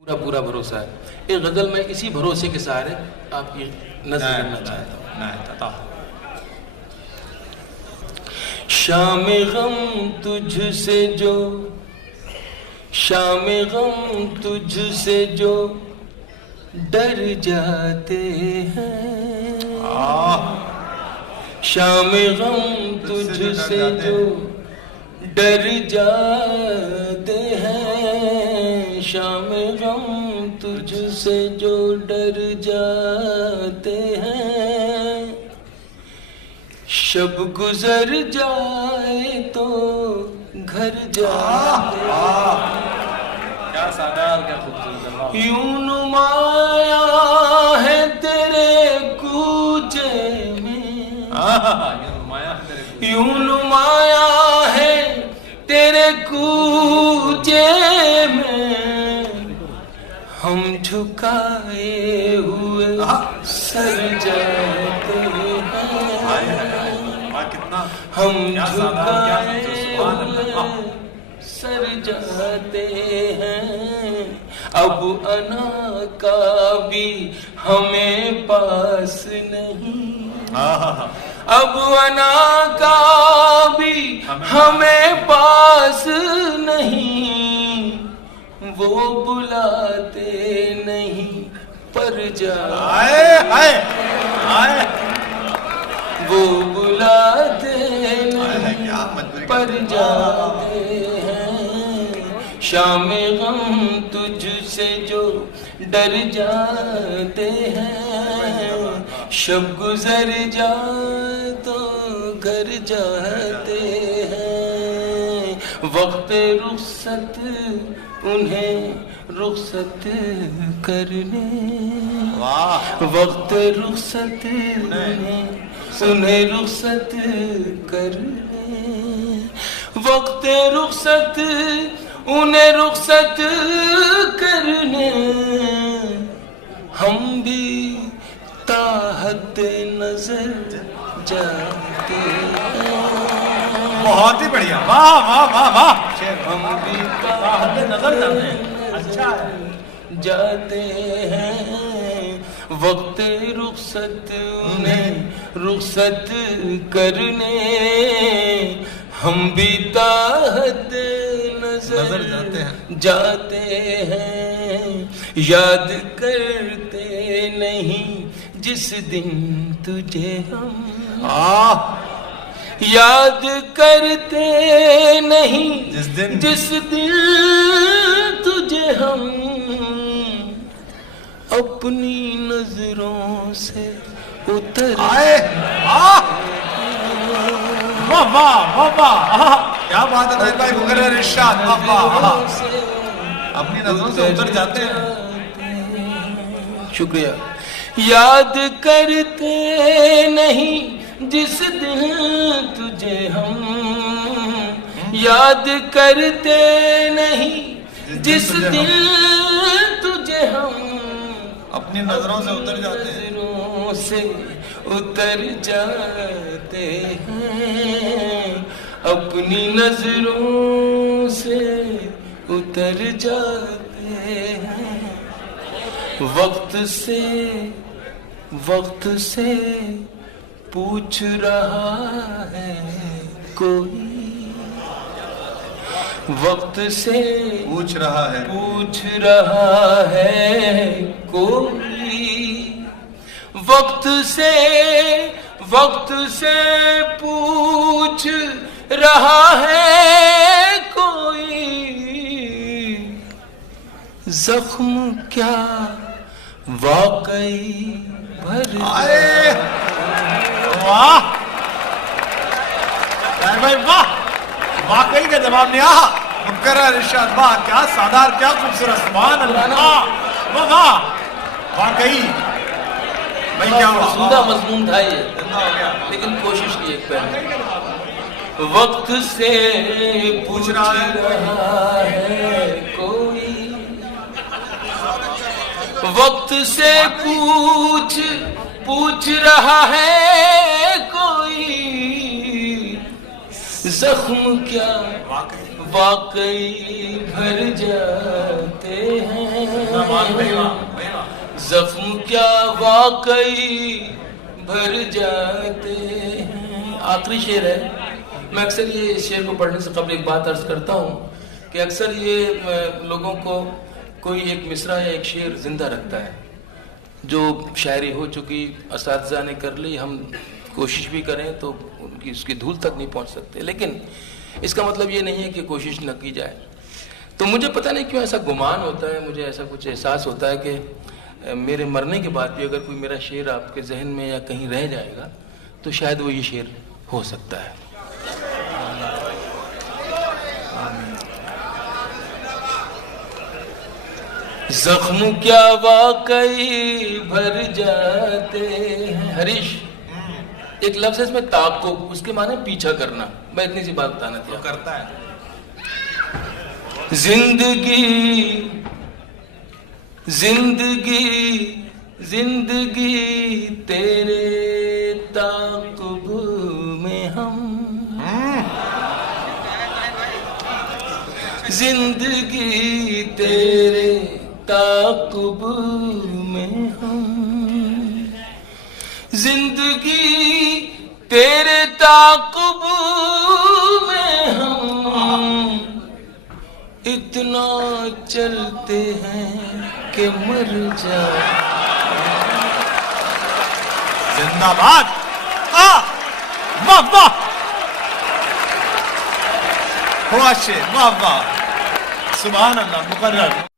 پورا پورا بھروسہ ہے. ایک غزل میں اسی بھروسے کے سہارے آپ کی نظر کرنا چاہتا ہوں. شام غم تجھ سے جو، شام غم تجھ سے جو ڈر جاتے ہیں، شام غم تجھ سے جو ڈر جاتے ہیں، شام غم تجھ سے جو ڈر جاتے ہیں، شب گزر جائے تو گھر جاتے ہیں. کیا سادار، کیا خوبصورت. یوں نمایاں ہے تیرے کوچے میں، یوں نمایاں ہے تیرے کوچے میں، ہم جھکائے ہوئے سر جاتے ہیں، ہم جھکائے ہوئے سر جاتے ہیں. اب انا کا بھی ہمیں پاس نہیں، اب انا کا بھی ہمیں پاس نہیں، وہ بلاتے نہیں پر جاتے، وہ بلاتے نہیں پر جاتے ہیں. شام غم تجھ سے جو ڈر جاتے ہیں، شب گزر جائے تو گھر جاتے ہیں. وقت رخصت انہیں رخصت کرنے، وقت رخصت انہیں رخصت کرنے، وقت رخصت انہیں رخصت کرنے، ہم بھی تاحت نظر جاتے ہیں. بہت ہی بڑھیا، واہ واہ واہ واہ. ہم بھی تاحت نظر جاتے ہیں، وقت رخصت انہیں رخصت کرنے، ہم بھی تاحت نظر جاتے ہیں. یاد کرتے نہیں جس دن تجھے ہم، یاد کرتے نہیں جس دن تجھے ہم اپنی نظروں سے اتر آئے. واہ واہ واہ واہ، کیا بات ہے طاہر بھائی، مقرر ارشاد. واہ واہ، اپنی نظروں سے اتر جاتے ہیں. شکریہ. یاد کرتے نہیں جس دن تجھے ہم، یاد کرتے نہیں جس دن تجھے ہم اپنی نظروں سے اتر جاتے ہیں، نظروں سے اتر جاتے ہیں، اپنی نظروں سے اتر جاتے ہیں. وقت سے پوچھ رہا ہے کوئی، وقت سے پوچھ رہا ہے کوئی، وقت سے پوچھ رہا ہے کوئی، زخم کیا واقعی بھر آئے. واہ طاہر بھائی، واہ، واقعی کا جواب نہیں آہا. مقرر ارشاد، واہ کیا سادار، کیا خوبصورت. سبحان اللہ، واہ واہ، واقعی بھائی کیا ہوا. سندہ مضمون تھا یہ، لیکن کوشش کی ایک پہلے. وقت سے پوچھ رہا ہے کوئی، وقت سے پوچھ رہا ہے کوئی، زخم کیا واقعی بھر جاتے ہیں، زخم کیا واقعی بھر جاتے ہیں. آخری شعر ہے. میں اکثر یہ شعر کو پڑھنے سے قبل ایک بات عرض کرتا ہوں کہ اکثر یہ لوگوں کو کوئی ایک مصرع یا ایک شعر زندہ رکھتا ہے. جو شاعری ہو چکی اساتذہ نے کر لی، ہم کوشش بھی کریں تو اس کی دھول تک نہیں پہنچ سکتے، لیکن اس کا مطلب یہ نہیں ہے کہ کوشش نہ کی جائے. تو مجھے پتہ نہیں کیوں ایسا گمان ہوتا ہے، مجھے ایسا کچھ احساس ہوتا ہے کہ میرے مرنے کے بعد بھی اگر کوئی میرا شعر آپ کے ذہن میں یا کہیں رہ جائے گا تو شاید وہ یہ شعر ہو سکتا ہے. زخم کیا واقعی بھر جاتے ہیں. ہریش، ایک لفظ ہے اس میں تعقب، اس کے معنی پیچھا کرنا. میں اتنی سی بات بتانا تھا. کرتا ہے. زندگی زندگی زندگی تیرے تعقب میں ہم، زندگی تیرے تعقب میں ہم، زندگی تیرے تعقب میں ہم، اتنا چلتے ہیں کہ مر جائے. زندہ باد. واہ واہ، واہ شعر، واہ واہ، سبحان اللہ. مقرر.